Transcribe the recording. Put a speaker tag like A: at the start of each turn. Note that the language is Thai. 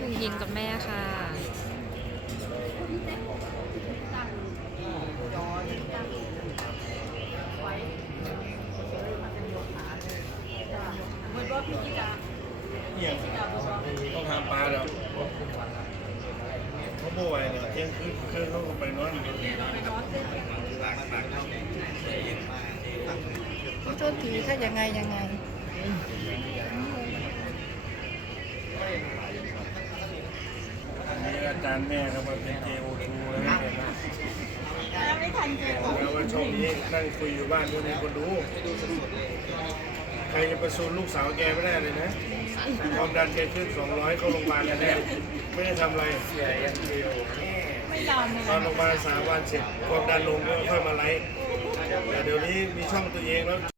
A: ลุงยิงกับแม่ค่ะ
B: เนี่ยต้องทำปลาเดี๋ยวเขาโบยเนี่ยเที่ยงคืนคืนเขาก็ไปนอน
C: ขอโทษทีถ้ายังไงยังไง
B: จารย์แม่เขามาเป็น JO2 แล้วเนี่ย
C: ไม่ทันเจอ
B: บอแล้วว่าช่วงนี้นั่งคุยอยู่บ้านไม่มีคนดูใครจะประสูนลูกสาวแกไม่ได้เลยนะความดันแกขึ้น 200 เข้าโรงพยาบาลแล้วเนี่ยไม่ได้ทำอะไร
C: ไม่นอนเลย
B: ตอนโรงพยาบาลสามวันเสร็จความดันลงก็ค่อยมาไลฟ์แต่เดี๋ยวนี้มีช่องตัวเองแล้ว